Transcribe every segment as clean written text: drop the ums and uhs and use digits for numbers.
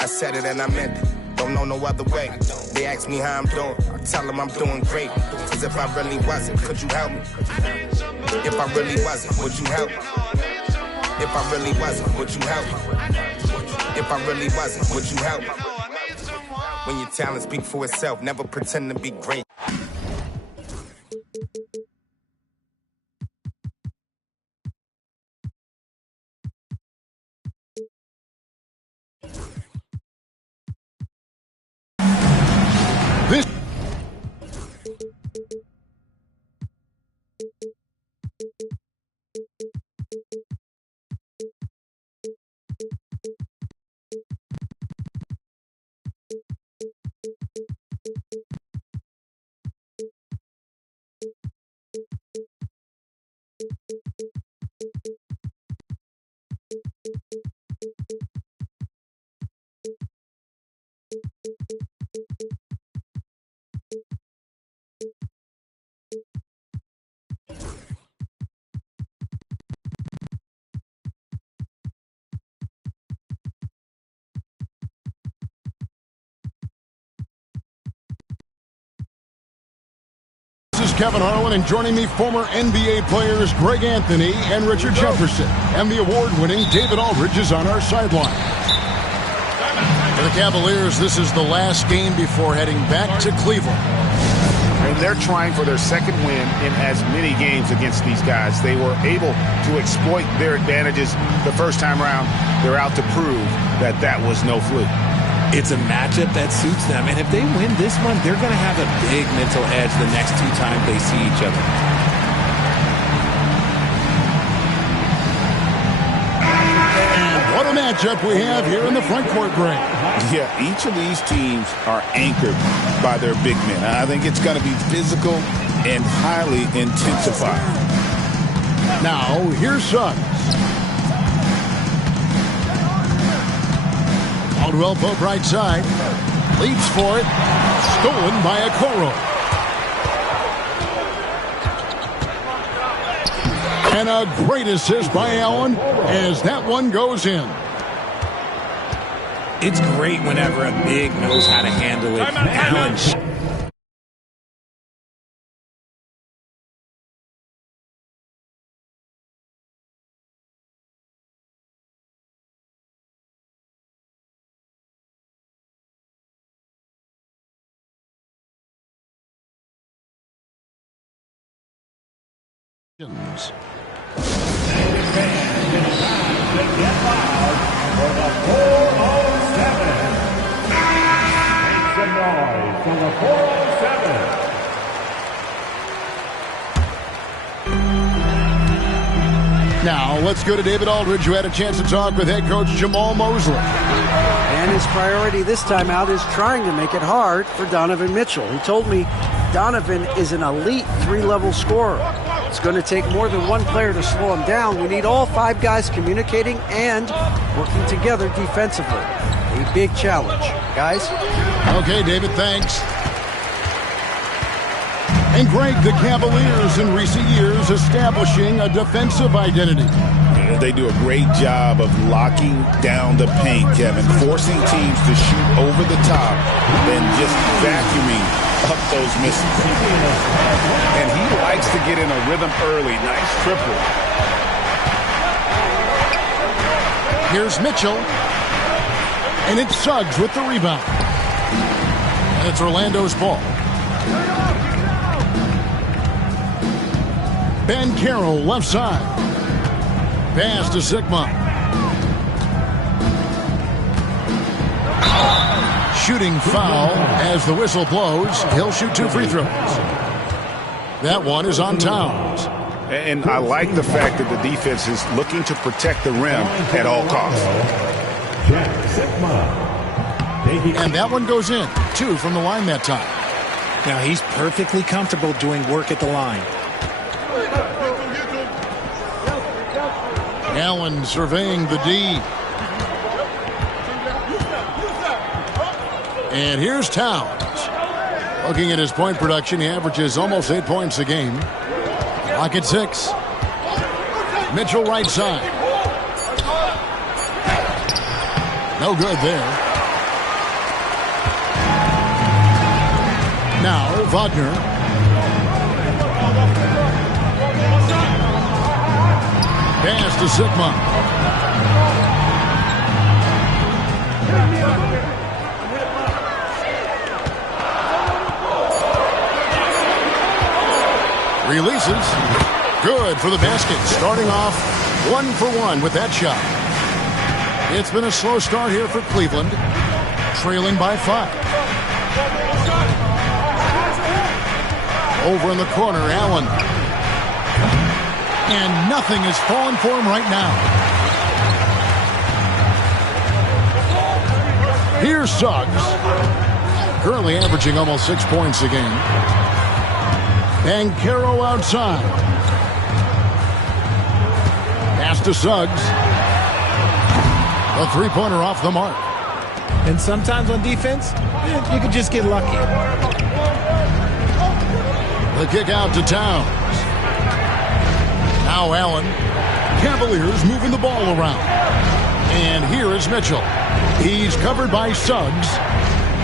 I said it and I meant it. Don't know no other way. They ask me how I'm doing. I tell them I'm doing great. Cause if I really wasn't, could you help me? If I really wasn't, would you help me? If I really wasn't, would you help me? If I really wasn't, would you help me? When your talent speaks for itself, never pretend to be great. This is Kevin Harlan, and joining me, former NBA players Greg Anthony and Richard Jefferson. And the award-winning David Aldridge is on our sideline. For the Cavaliers, this is the last game before heading back to Cleveland. And they're trying for their second win in as many games against these guys. They were able to exploit their advantages the first time around. They're out to prove that that was no fluke. It's a matchup that suits them, and if they win this one, they're going to have a big mental edge the next two times they see each other. And what a matchup we have here in the front court, Greg. Yeah, each of these teams are anchored by their big men. I think it's going to be physical and highly intensified. Now, here's Suggs. Caldwell Pope right side. Leaps for it. Stolen by Okoro. And a great assist by Allen as that one goes in. It's great whenever a big knows how to handle it. Allen. Now, let's go to David Aldridge, who had a chance to talk with head coach Jamal Mosley. And his priority this time out is trying to make it hard for Donovan Mitchell. He told me Donovan is an elite three-level scorer. It's going to take more than one player to slow him down. We need all five guys communicating and working together defensively. A big challenge. Guys? Okay, David, thanks. And Greg, the Cavaliers in recent years establishing a defensive identity. They do a great job of locking down the paint, Kevin, forcing teams to shoot over the top, then just vacuuming up those misses. And he likes to get in a rhythm early. Nice triple. Here's Mitchell. And it's Suggs with the rebound. And it's Orlando's ball. Ben Carroll, left side. Pass to Sigma. Shooting foul as the whistle blows. He'll shoot 2 free throws. That one is on Towns. And I like the fact that the defense is looking to protect the rim at all costs. And that one goes in. 2 from the line that time. Now he's perfectly comfortable doing work at the line. Allen surveying the D. And here's Towns. Looking at his point production, he averages almost 8 points a game. Clock at 6. Mitchell right side. No good there. Now, Wagner. Pass to Sigma. Releases. Good for the basket. Starting off 1 for 1 with that shot. It's been a slow start here for Cleveland. Trailing by 5. Over in the corner, Allen. And nothing is falling for him right now. Here's Suggs. Currently averaging almost 6 points a game. Banchero outside. Pass to Suggs. A three-pointer off the mark. And sometimes on defense, you could just get lucky. The kick out to Towns. Now Allen. Cavaliers moving the ball around. And here is Mitchell. He's covered by Suggs.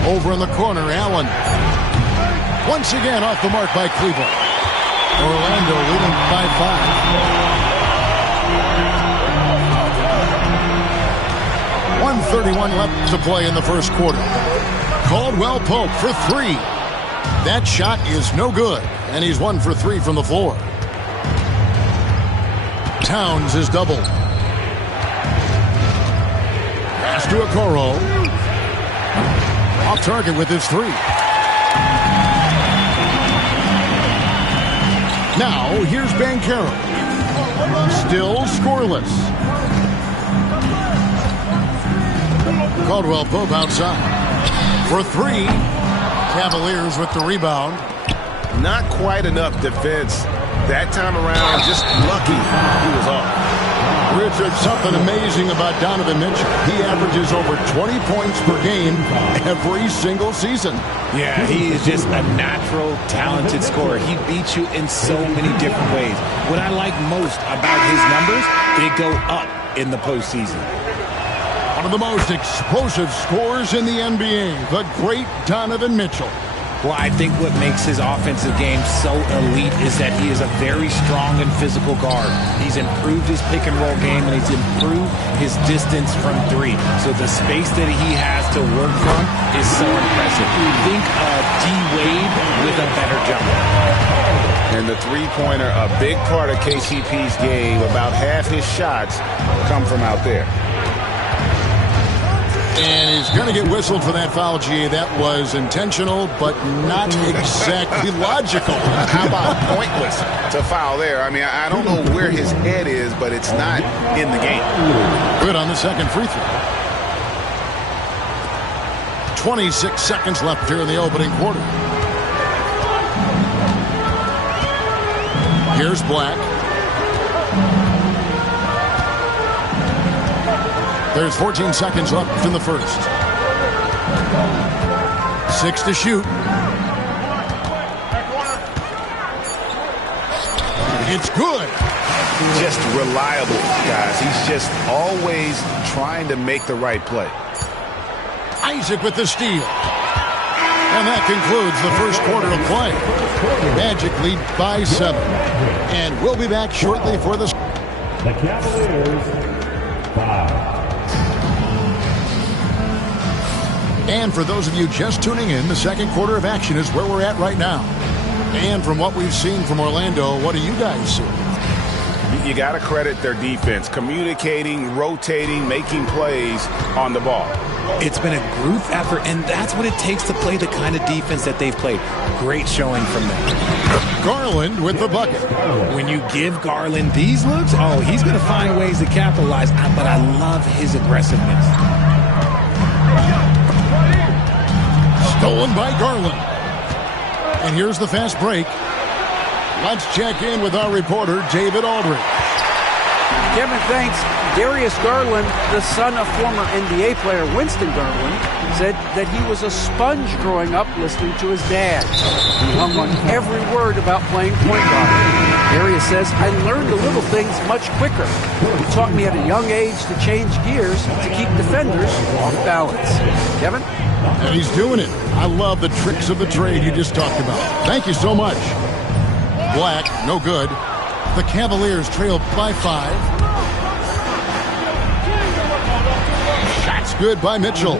Over in the corner, Allen. Once again off the mark by Cleveland. Orlando leading by 5. 1:31 left to play in the first quarter. Caldwell Pope for 3. That shot is no good, and he's 1 for 3 from the floor. Towns is doubled. Pass to Okoro. Off target with his 3. Now, here's Banchero. Still scoreless. Caldwell Pope outside. For 3. Cavaliers with the rebound. Not quite enough defense that time around. Just lucky he was off. Richard, something amazing about Donovan Mitchell. He averages over 20 points per game every single season. Yeah, he is just a natural, talented scorer. He beats you in so many different ways. What I like most about his numbers, they go up in the postseason. One of the most explosive scorers in the NBA, the great Donovan Mitchell. Well, I think what makes his offensive game so elite is that he is a very strong and physical guard. He's improved his pick and roll game, and he's improved his distance from 3. So the space that he has to work from is so impressive. Think D-Wade with a better jumper. And the three-pointer, a big part of KCP's game. About half his shots come from out there. And he's going to get whistled for that foul, G. That was intentional, but not exactly logical. How about pointless to foul there? I mean, I don't know where his head is, but it's not in the game. Good on the second free throw. 26 seconds left here in the opening quarter. Here's Black. There's 14 seconds left in the first. 6 to shoot. It's good. Just reliable, guys. He's just always trying to make the right play. Isaac with the steal. And that concludes the first quarter of play. Magic lead by 7. And we'll be back shortly for the Cavaliers 5. And for those of you just tuning in, the second quarter of action is where we're at right now. And from what we've seen from Orlando, what do you guys see? You got to credit their defense, communicating, rotating, making plays on the ball. It's been a group effort, and that's what it takes to play the kind of defense that they've played. Great showing from them. Garland with the bucket. When you give Garland these looks, oh, he's going to find ways to capitalize, but I love his aggressiveness. Stolen by Garland. And here's the fast break. Let's check in with our reporter, David Aldridge. Kevin, thanks. Darius Garland, the son of former NBA player Winston Garland, said that he was a sponge growing up listening to his dad. He hung on every word about playing point guard. Darius says, I learned the little things much quicker. He taught me at a young age to change gears to keep defenders off balance. Kevin? And he's doing it. I love the tricks of the trade you just talked about. Thank you so much. Black, no good. The Cavaliers trail by 5. Shots good by Mitchell.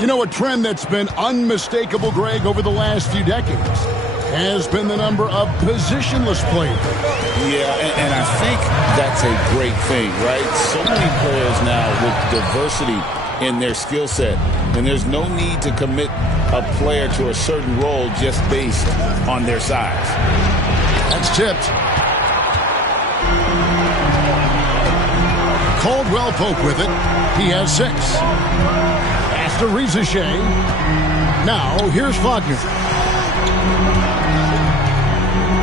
You know, a trend that's been unmistakable, Greg, over the last few decades has been the number of positionless players. Yeah, and I think that's a great thing, right? So many players now with diversity in their skill set, and there's no need to commit a player to a certain role just based on their size. That's tipped. Caldwell Pope with it. He has 6. Pass to Rizachet. Now, here's Wagner.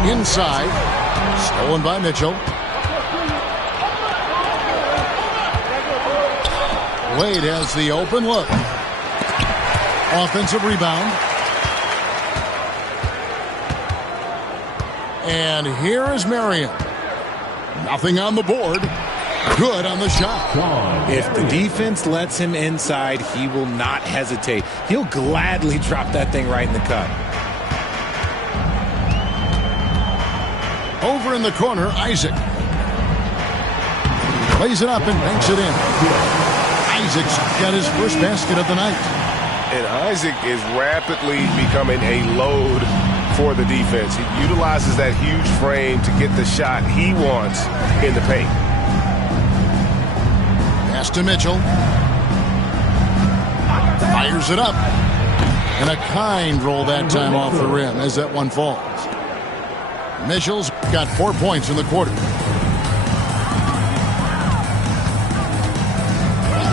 Inside. Stolen by Mitchell. Wade has the open look. Offensive rebound. And here is Marion. Nothing on the board. Good on the shot. If the defense lets him inside, he will not hesitate. He'll gladly drop that thing right in the cup. Over in the corner, Isaac. Plays it up and banks it in. Isaac's got his first basket of the night. And Isaac is rapidly becoming a load for the defense. He utilizes that huge frame to get the shot he wants in the paint. Pass to Mitchell. Fires it up. And a kind roll that time off the rim as that one falls. Mitchell's got 4 points in the quarter.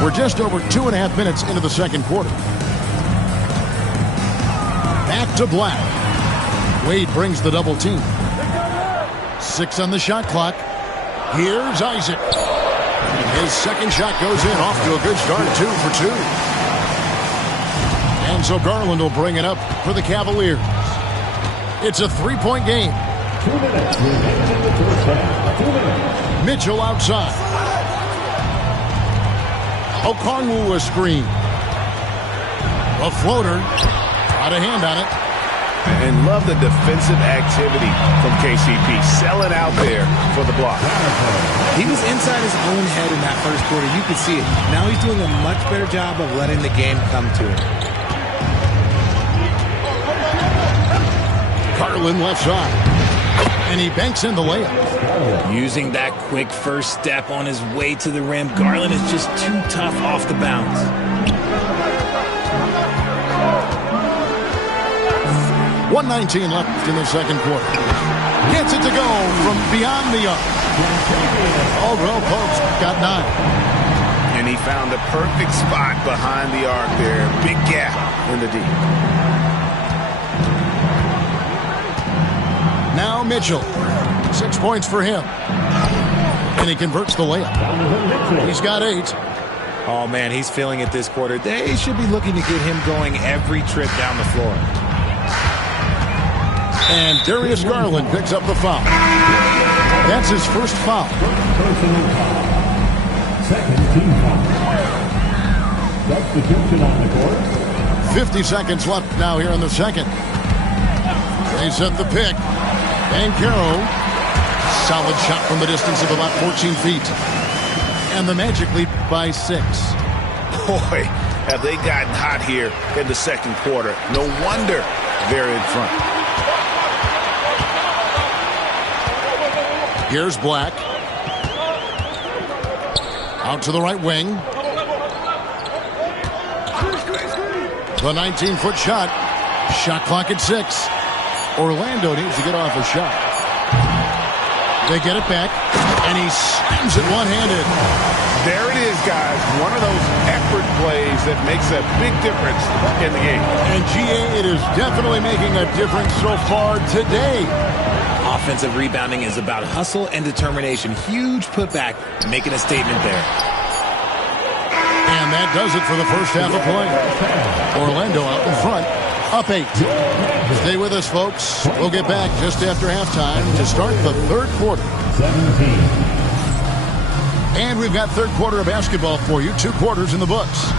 We're just over 2.5 minutes into the second quarter. Back to Black. Wade brings the double team. 6 on the shot clock. Here's Isaac. His second shot goes in, off to a good start, 2 for 2. And so Garland will bring it up for the Cavaliers. It's a 3-point game. 2 minutes remaining in the first half. 2 minutes. Mitchell outside. Okongwu a screen. A floater. Got a hand on it. And love the defensive activity from KCP. Selling out there for the block. He was inside his own head in that first quarter. You could see it. Now he's doing a much better job of letting the game come to him. Garland left side. And he banks in the layup. Using that quick first step on his way to the rim, Garland is just too tough off the bounce. .119 left in the second quarter. Gets it to go from beyond the arc. Caldwell Pope's got 9. And he found the perfect spot behind the arc there. Big gap in the deep. Now Mitchell. 6 points for him. And he converts the layup. He's got 8. Oh, man, he's feeling it this quarter. They should be looking to get him going every trip down the floor. And Darius Garland picks up the foul. That's his first foul. Personal foul. Second team foul. Substitution on the court. 50 seconds left now here in the second. They set the pick. Banchero. Solid shot from the distance of about 14 feet. And the Magic lead by 6. Boy, have they gotten hot here in the second quarter. No wonder they're in front. Here's Black. Out to the right wing. The 19-foot shot. Shot clock at 6. Orlando needs to get off a shot. They get it back, and he slams it one-handed. There it is, guys. One of those effort plays that makes a big difference in the game. And GA, it is definitely making a difference so far today. Offensive rebounding is about hustle and determination. Huge putback, making a statement there. And that does it for the first half of play. Orlando out in front, up 8. Stay with us, folks. We'll get back just after halftime to start the third quarter. 17. And we've got third quarter of basketball for you. 2 quarters in the books.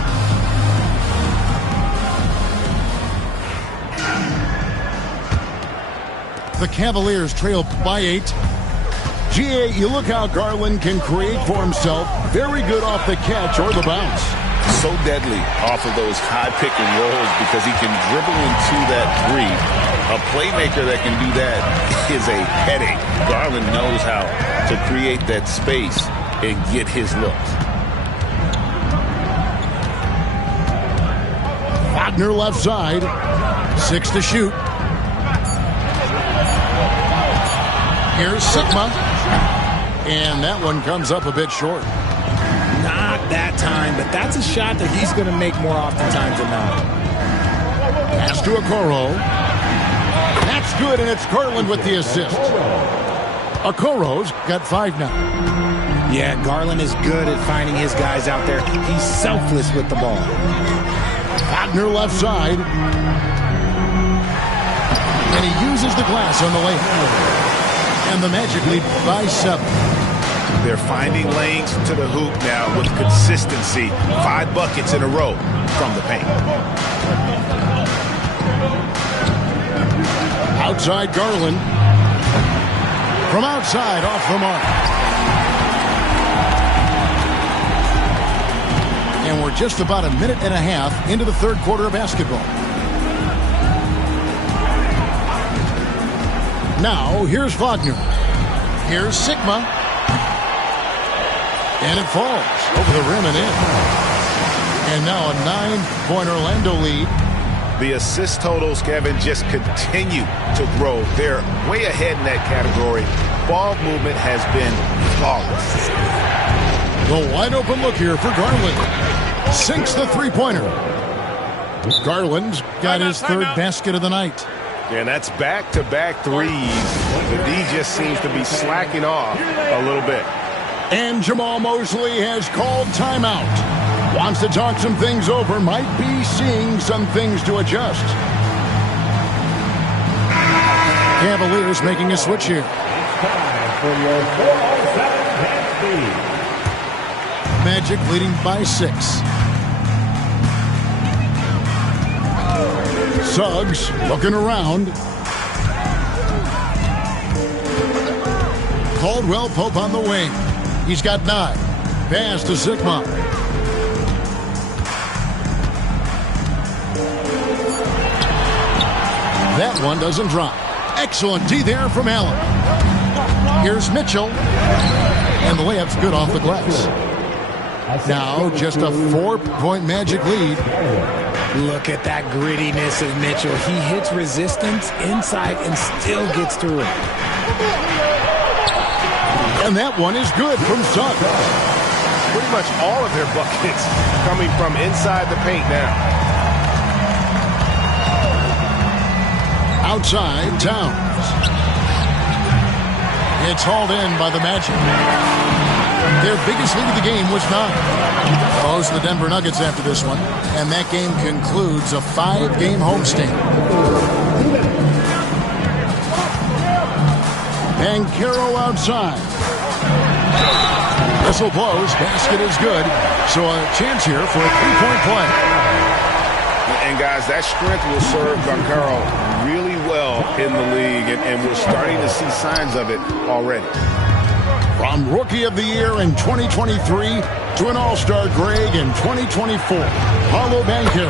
The Cavaliers trail by 8. GA, you look how Garland can create for himself. Very good off the catch or the bounce. So deadly off of those high pick and rolls because he can dribble into that three. A playmaker that can do that is a headache. Garland knows how to create that space and get his looks. Wagner left side. 6 to shoot. Here's Sigma. And that one comes up a bit short. Not that time, but that's a shot that he's going to make more oftentimes than not. Pass to Okoro. That's good, and it's Garland with the assist. Okoro's got 5 now. Yeah, Garland is good at finding his guys out there. He's selfless with the ball. Wagner left side. And he uses the glass on the layup. And the Magic lead by 7. They're finding lanes to the hoop now with consistency. 5 buckets in a row from the paint. Outside Garland. From outside, off the mark. And we're just about a minute and a half into the third quarter of basketball. Now, here's Wagner. Here's Sigma. And it falls over the rim and in. And now a 9-point Orlando lead. The assist totals, Kevin, just continue to grow. They're way ahead in that category. Ball movement has been flawless. The wide open look here for Garland. Sinks the three-pointer. Garland's got his third basket of the night. And that's back-to-back threes. The D just seems to be slacking off a little bit. And Jamal Mosley has called timeout. Wants to talk some things over. Might be seeing some things to adjust. Cavaliers making a switch here. Magic leading by 6. Suggs looking around. Caldwell Pope on the wing. He's got 9. Pass to Sigma. That one doesn't drop. Excellent D there from Allen. Here's Mitchell. And the layup's good off the glass. Now just a 4-point Magic lead. Look at that grittiness of Mitchell. He hits resistance inside and still gets through it. And that one is good from Suggs. Pretty much all of their buckets coming from inside the paint now. Outside, Towns. It's hauled in by the Magic. Their biggest lead of the game was 9. Host the Denver Nuggets after this one. And that game concludes a 5-game homestand. Banchero outside. Whistle blows. Basket is good. So a chance here for a 3-point play. And guys, that strength will serve Banchero really well in the league. And we're starting to see signs of it already. From Rookie of the Year in 2023 to an All-Star Greg in 2024, Paolo Banchero.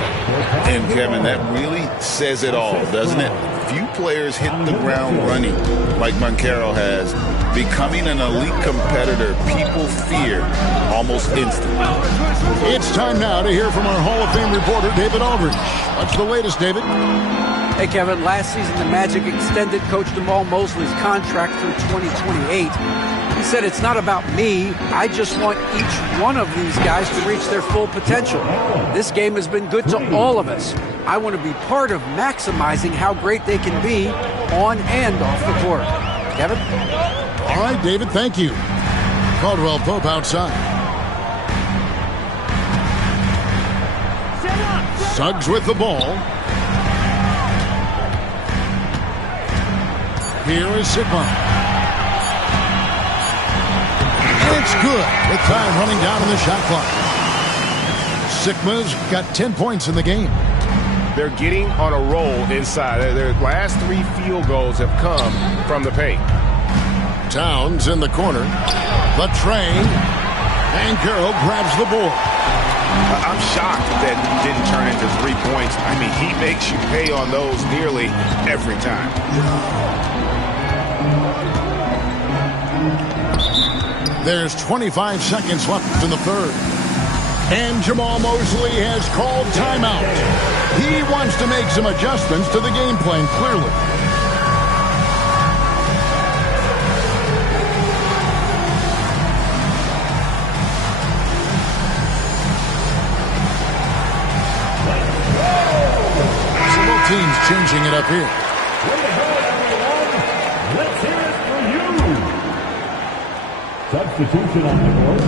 And Kevin, that really says it all, doesn't it? Few players hit the ground running like Banchero has. Becoming an elite competitor, people fear almost instantly. It's time now to hear from our Hall of Fame reporter, David Aldridge. What's the latest, David? Hey, Kevin, last season the Magic extended Coach Jamal Mosley's contract through 2028. He said, it's not about me. I just want each one of these guys to reach their full potential. This game has been good to all of us. I want to be part of maximizing how great they can be on and off the court. Kevin? All right, David, thank you. Caldwell Pope outside. Suggs with the ball. Here is Sigma. And it's good with time running down in the shot clock. Sigma's got 10 points in the game. They're getting on a roll inside. Their last 3 field goals have come from the paint. Towns in the corner. The train. Banchero grabs the board. I'm shocked that didn't turn into 3 points. I mean, he makes you pay on those nearly every time. There's 25 seconds left in the third. And Jamal Mosley has called timeout. He wants to make some adjustments to the game plan, clearly. So both teams changing it up here. Let's hear it for you. Substitution on the board.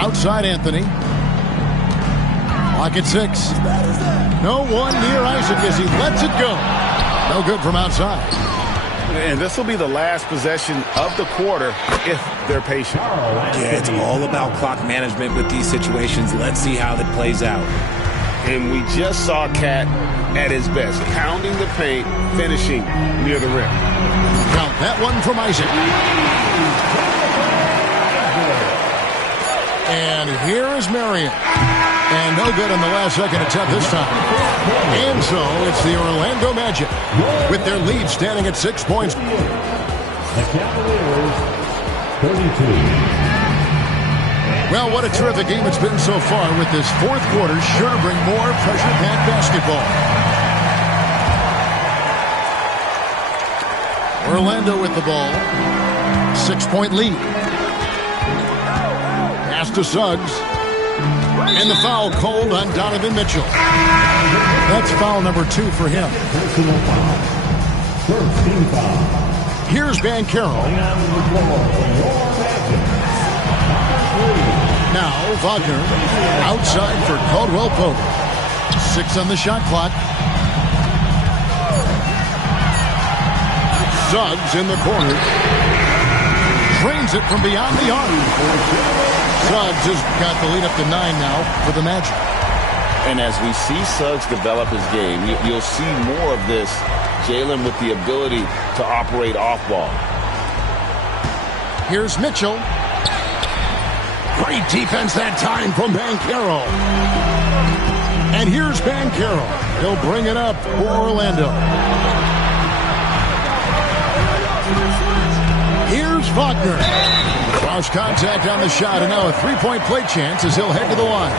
Outside Anthony. Clock at 6. No one near Isaac as he lets it go. No good from outside. And this will be the last possession of the quarter if they're patient. Yeah, it's all about clock management with these situations. Let's see how that plays out. And we just saw Cat at his best, pounding the paint, finishing near the rim. Count that one from Isaac. And here is Marion. And no good on the last second attempt this time. And so it's the Orlando Magic with their lead standing at 6 points. The Cavaliers, 32. Well, what a terrific game it's been so far with this fourth quarter. Sure to bring more pressure-packed basketball. Orlando with the ball. 6-point lead. Pass to Suggs. And the foul called on Donovan Mitchell. That's foul number 2 for him. Personal foul. First team foul. Here's Banchero. Now Wagner outside for Caldwell Pope. 6 on the shot clock. Suggs in the corner. Drains it from beyond the arc. Suggs has got the lead up to 9 now for the Magic. And as we see Suggs develop his game, you'll see more of this. Jalen with the ability to operate off ball. Here's Mitchell. Great defense that time from Banchero. And here's Banchero. He'll bring it up for Orlando. Here's Wagner. Cross contact on the shot, and now a three-point play chance as he'll head to the line.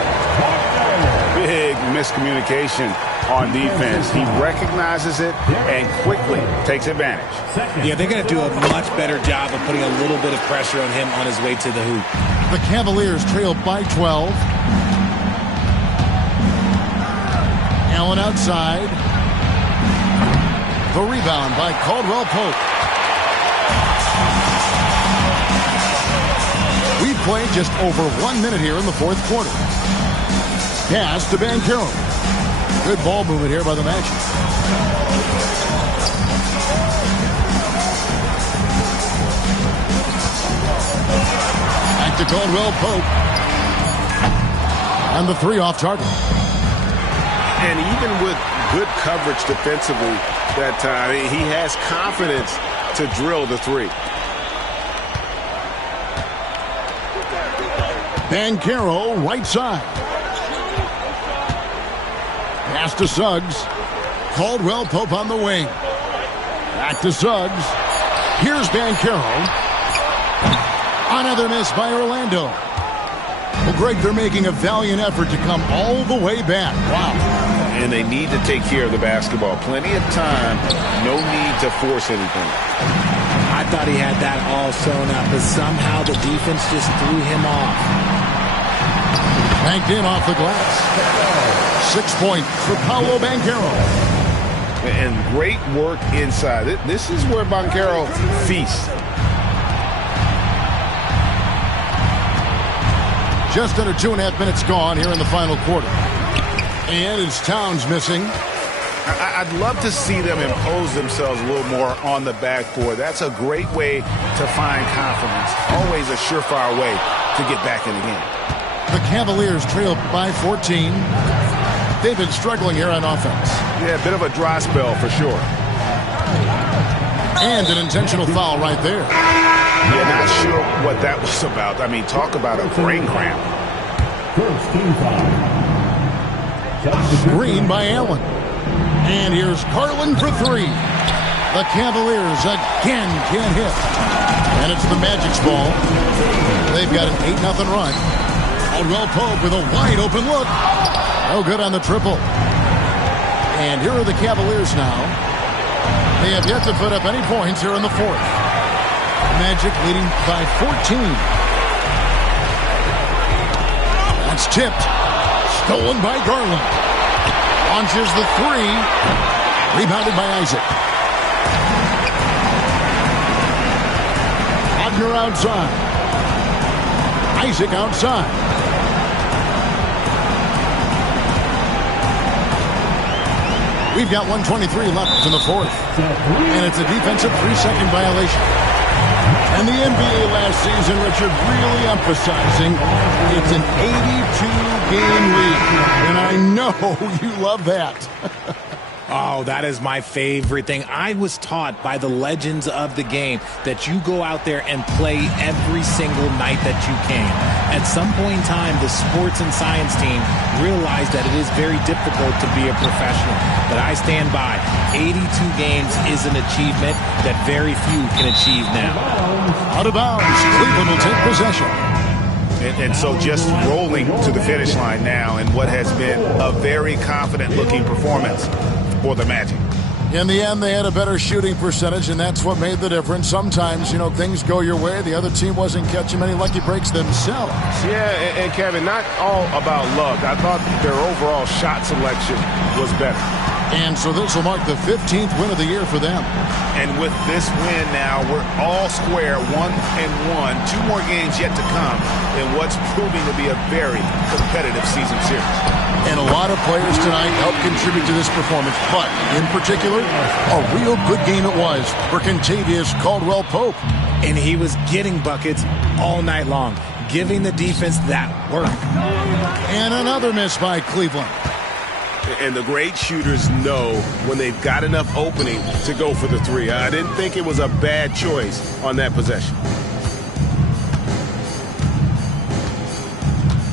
Big miscommunication on defense. He recognizes it and quickly takes advantage. Yeah, they're going to do a much better job of putting a little bit of pressure on him on his way to the hoop. The Cavaliers trail by 12. Allen outside. The rebound by Caldwell Pope. We've played just over 1 minute here in the fourth quarter. Pass to Banchero. Good ball movement here by the Magic. Back to Caldwell Pope. And the 3 off target. And even with good coverage defensively that time, he has confidence to drill the 3. Banchero, right side. Pass to Suggs. Caldwell Pope on the wing. Back to Suggs. Here's Banchero. Another miss by Orlando. Well, Greg, they're making a valiant effort to come all the way back. Wow. And they need to take care of the basketball. Plenty of time. No need to force anything. I thought he had that all sewn up, but somehow the defense just threw him off. Banked in off the glass. 6 points for Paolo Banchero. And great work inside. This is where Banchero feasts. Just under 2.5 minutes gone here in the final quarter. And it's Towns missing. I'd love to see them impose themselves a little more on the backboard. That's a great way to find confidence. Always a surefire way to get back in the game. The Cavaliers trail by 14. They've been struggling here on offense. Yeah, a bit of a dry spell for sure. And an intentional foul right there. Yeah, not sure what that was about. I mean, talk about a brain cramp. First team foul. Green by Allen. And here's Garland for three. The Cavaliers again can't hit. And it's the Magic's ball. They've got an 8-0 run. Caldwell Pope with a wide open look. No good on the triple. And here are the Cavaliers now. They have yet to put up any points here in the fourth. Magic leading by 14. That's tipped. Stolen by Garland. Launches the three. Rebounded by Isaac. Wagner outside. Isaac outside. We've got 1:23 left in the fourth. And it's a defensive 3-second violation. And the NBA last season, Richard, really emphasizing it's an 82-game league. And I know you love that. Oh, that is my favorite thing. I was taught by the legends of the game that you go out there and play every single night that you can. At some point in time, the sports and science team realized that it is very difficult to be a professional. But I stand by. 82 games is an achievement that very few can achieve now. Out of bounds. Cleveland will take possession. And so just rolling to the finish line now in what has been a very confident-looking performance for the Magic. In the end, they had a better shooting percentage, and that's what made the difference. Sometimes, things go your way. The other team wasn't catching many lucky breaks themselves. Yeah, and Kevin, not all about luck. I thought their overall shot selection was better. And so this will mark the 15th win of the year for them. And with this win now, we're all square, 1-1. 2 more games yet to come in what's proving to be a very competitive season series. And a lot of players tonight helped contribute to this performance. But, in particular, a real good game it was for Kentavious Caldwell-Pope. And he was getting buckets all night long, giving the defense that work. And another miss by Cleveland. And the great shooters know when they've got enough opening to go for the three. I didn't think it was a bad choice on that possession.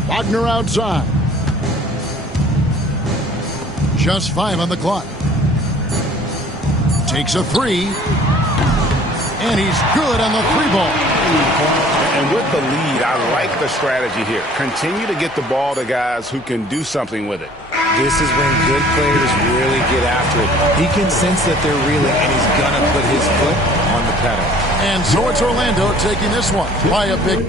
Wagner outside. Just 5 on the clock. Takes a three. And he's good on the three ball. And with the lead, I like the strategy here. Continue to get the ball to guys who can do something with it. This is when good players really get after it. He can sense that they're reeling, and he's going to put his foot on the pedal. And so it's Orlando taking this one by a big...